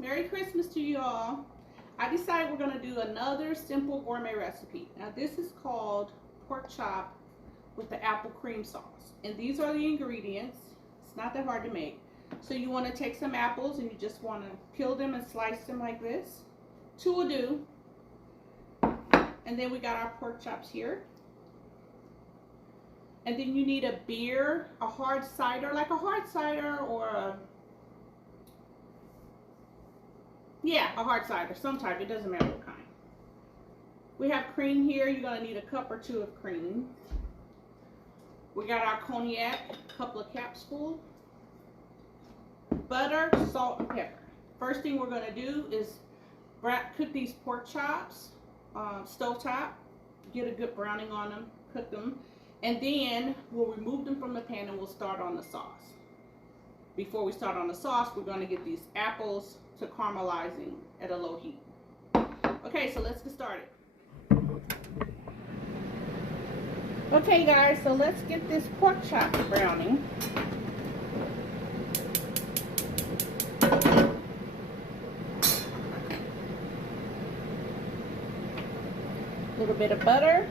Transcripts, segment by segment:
Merry Christmas to you all. I decided we're going to do another simple gourmet recipe. Now this is called pork chop with the apple cream sauce. And these are the ingredients. It's not that hard to make. So you want to take some apples and you just want to peel them and slice them like this. Two will do. And then we got our pork chops here. And then you need a beer, a hard cider, like a hard cider or a hard cider, some type, it doesn't matter what kind. We have cream here, you're gonna need a cup or two of cream. We got our cognac, a couple of caps full. Butter, salt, and pepper. First thing we're gonna do is cook these pork chops, stovetop, get a good browning on them, cook them, and then we'll remove them from the pan and we'll start on the sauce. Before we start on the sauce, we're gonna get these apples to caramelizing at a low heat. Okay, so let's get started. Okay guys, so let's get this pork chop browning. A little bit of butter.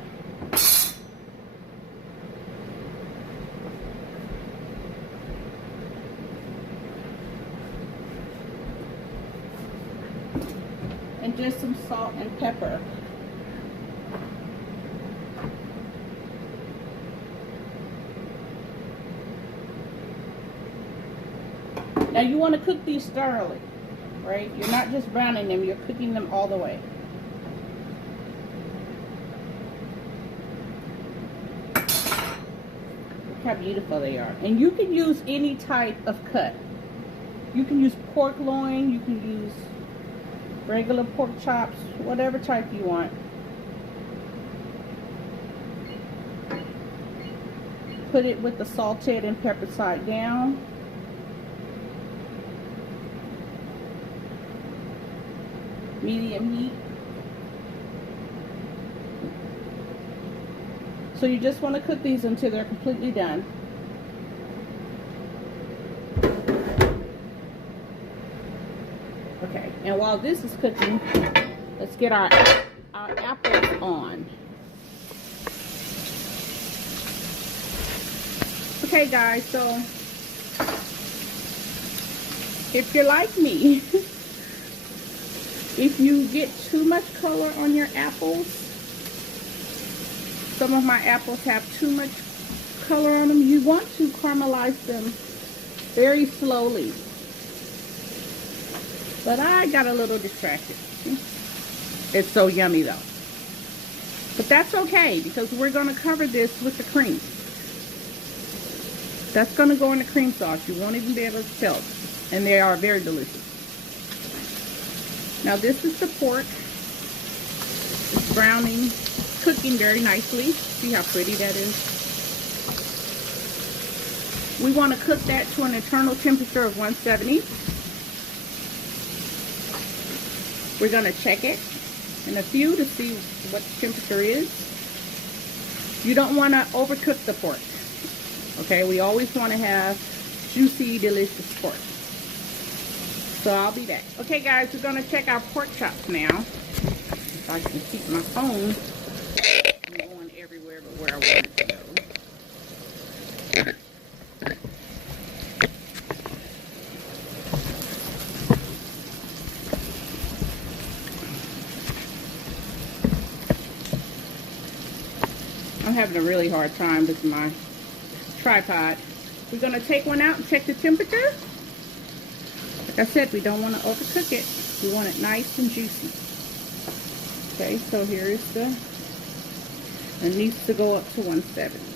And just some salt and pepper. Now you want to cook these thoroughly, right? You're not just browning them, you're cooking them all the way. Look how beautiful they are. And you can use any type of cut. You can use pork loin, you can use regular pork chops, whatever type you want. Put it with the salted and peppered side down. Medium heat. So you just want to cook these until they're completely done. Okay, and while this is cooking, let's get our apples on. Okay guys, so if you're like me, if you get too much color on your apples, some of my apples have too much color on them, you want to caramelize them very slowly. But I got a little distracted. It's so yummy though. But that's okay because we're going to cover this with the cream. That's going to go in the cream sauce. You won't even be able to tell. And they are very delicious. Now this is the pork. It's browning, cooking very nicely. See how pretty that is? We want to cook that to an internal temperature of 170. We're going to check it in a few to see what the temperature is. You don't want to overcook the pork. Okay, we always want to have juicy, delicious pork. So I'll be back. Okay guys, we're going to check our pork chops now. If I can keep my phone from going everywhere but where I want it to go. I'm having a really hard time with my tripod. We're going to take one out and check the temperature. Like I said, we don't want to overcook it. We want it nice and juicy. Okay, so here is it needs to go up to 170.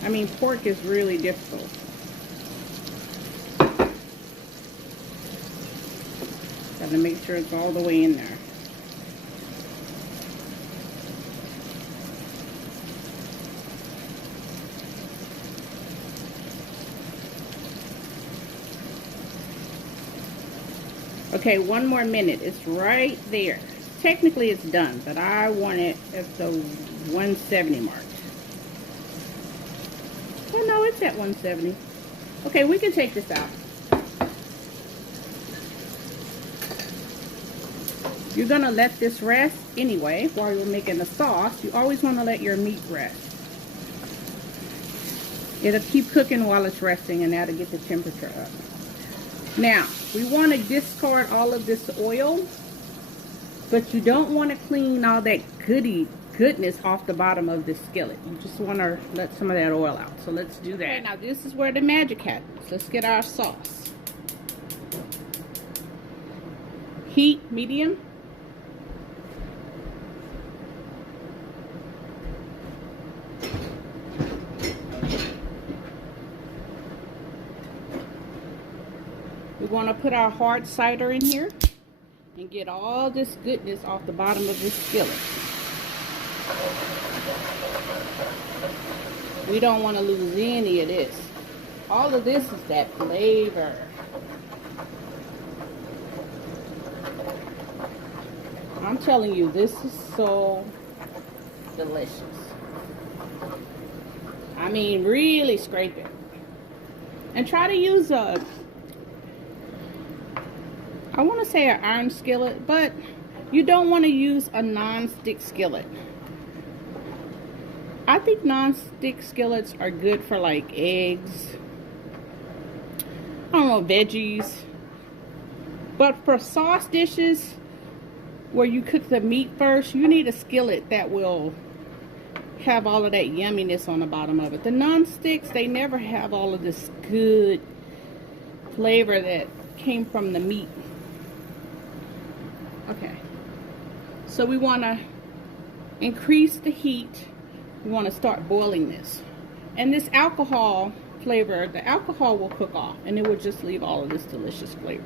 I mean, pork is really difficult. Got to make sure it's all the way in there. Okay, 1 more minute. It's right there. Technically it's done, but I want it at the 170 mark. Oh no, it's at 170. Okay, we can take this out. You're gonna let this rest anyway while you're making the sauce. You always want to let your meat rest. It'll keep cooking while it's resting, and that'll get the temperature up. Now, we want to discard all of this oil, but you don't want to clean all that goodness off the bottom of this skillet. You just want to let some of that oil out. So let's do that. Okay, now this is where the magic happens. Let's get our sauce. Heat medium. We want to put our hard cider in here and get all this goodness off the bottom of this skillet. We don't want to lose any of this. All of this is that flavor. I'm telling you, this is so delicious. I mean, really scrape it. And try to use a, I want to say an iron skillet, but you don't want to use a non-stick skillet. I think non-stick skillets are good for like eggs, I don't know, veggies. But for sauce dishes where you cook the meat first, you need a skillet that will have all of that yumminess on the bottom of it. The non-sticks, they never have all of this good flavor that came from the meat. Okay, so we want to increase the heat. We want to start boiling this. And this alcohol flavor, the alcohol will cook off and it will just leave all of this delicious flavor.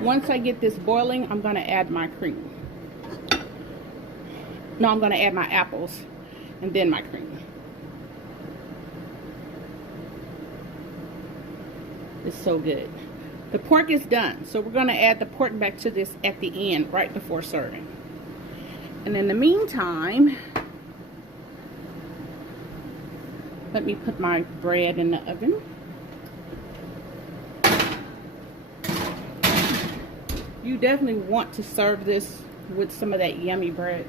Once I get this boiling, I'm going to add my cream. No, I'm going to add my apples and then my cream. It's so good. The pork is done, so we're going to add the pork back to this at the end, right before serving. And in the meantime, let me put my bread in the oven. You definitely want to serve this with some of that yummy bread.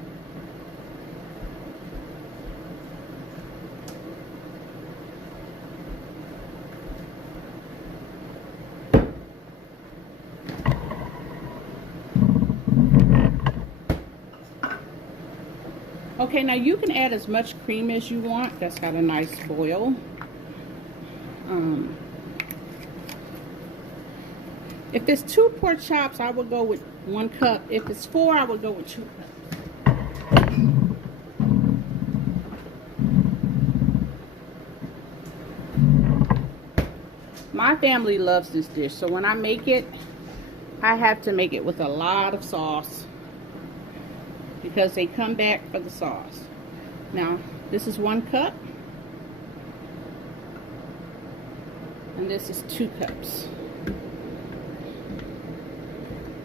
Okay, now you can add as much cream as you want. That's got a nice boil. If it's 2 pork chops, I would go with 1 cup. If it's 4, I would go with 2 cups. My family loves this dish, so when I make it, I have to make it with a lot of sauce because they come back for the sauce. Now, this is 1 cup, and this is 2 cups.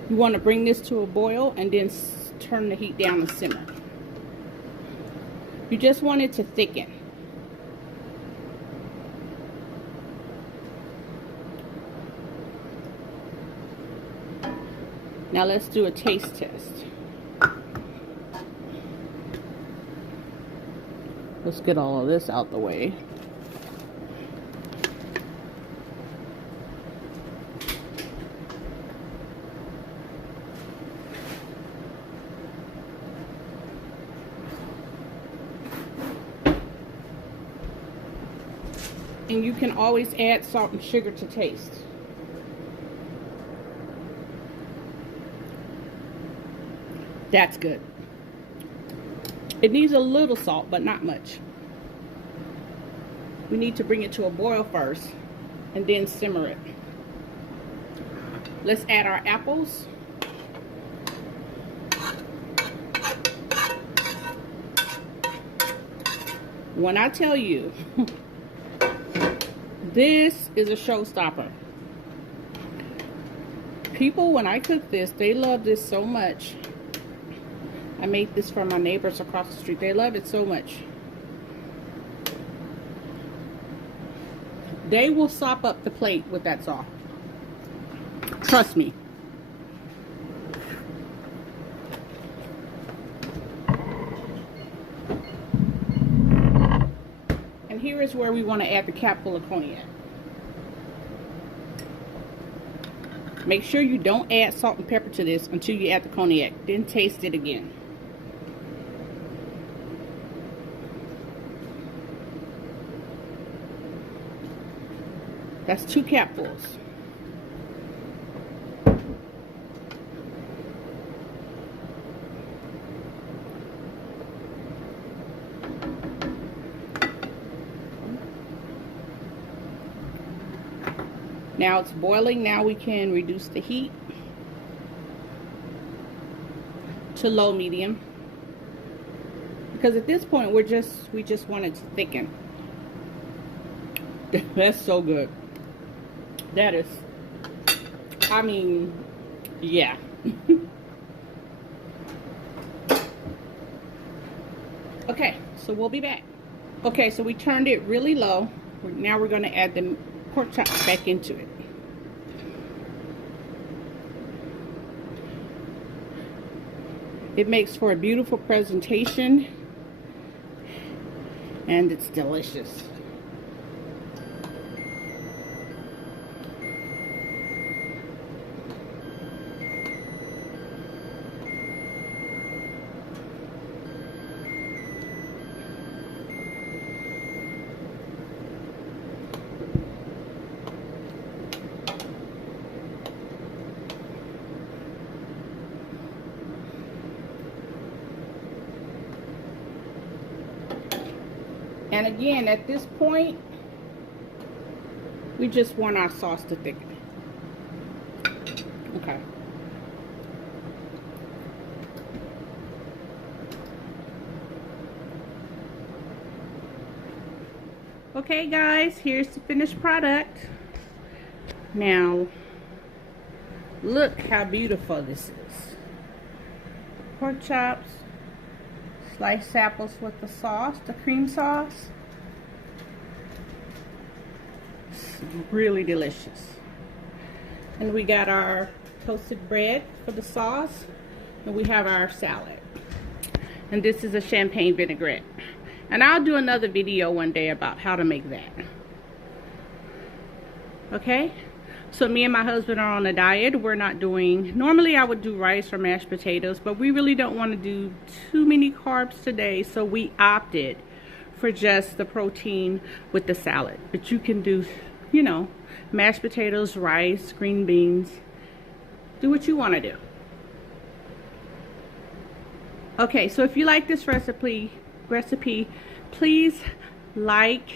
You want to bring this to a boil and then turn the heat down and simmer. You just want it to thicken. Now let's do a taste test. Let's get all of this out the way. And you can always add salt and sugar to taste. That's good. It needs a little salt, but not much. We need to bring it to a boil first and then simmer it. Let's add our apples. When I tell you, this is a showstopper. People, when I cook this, they love this so much. I made this for my neighbors across the street. They love it so much. They will sop up the plate with that sauce. Trust me. And here is where we want to add the cap full of cognac. Make sure you don't add salt and pepper to this until you add the cognac. Then taste it again. That's 2 capfuls. Now it's boiling. Now we can reduce the heat to low medium, because at this point we just want it to thicken. That's so good. That is, I mean, yeah. Okay, so we'll be back. Okay, so we turned it really low. Now we're going to add the pork chops back into it. It makes for a beautiful presentation, and it's delicious. And again, at this point, we just want our sauce to thicken. Okay. Okay, guys, here's the finished product. Now, look how beautiful this is. Pork chops. Sliced apples with the sauce, the cream sauce. It's really delicious. And we got our toasted bread for the sauce. And we have our salad. And this is a champagne vinaigrette. And I'll do another video one day about how to make that. Okay? So me and my husband are on a diet. We're not doing, normally I would do rice or mashed potatoes, but we really don't want to do too many carbs today. So we opted for just the protein with the salad. But you can do, you know, mashed potatoes, rice, green beans. Do what you want to do. Okay, so if you like this recipe, please like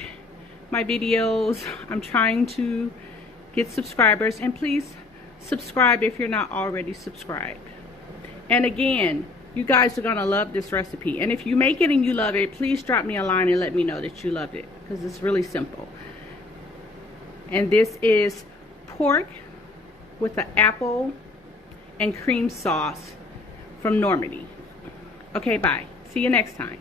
my videos. I'm trying to get subscribers, and please subscribe if you're not already subscribed. And again, you guys are gonna love this recipe, and if you make it and you love it, please drop me a line and let me know that you loved it, because it's really simple. And this is pork with the apple and cream sauce from Normandy. Okay, bye. See you next time.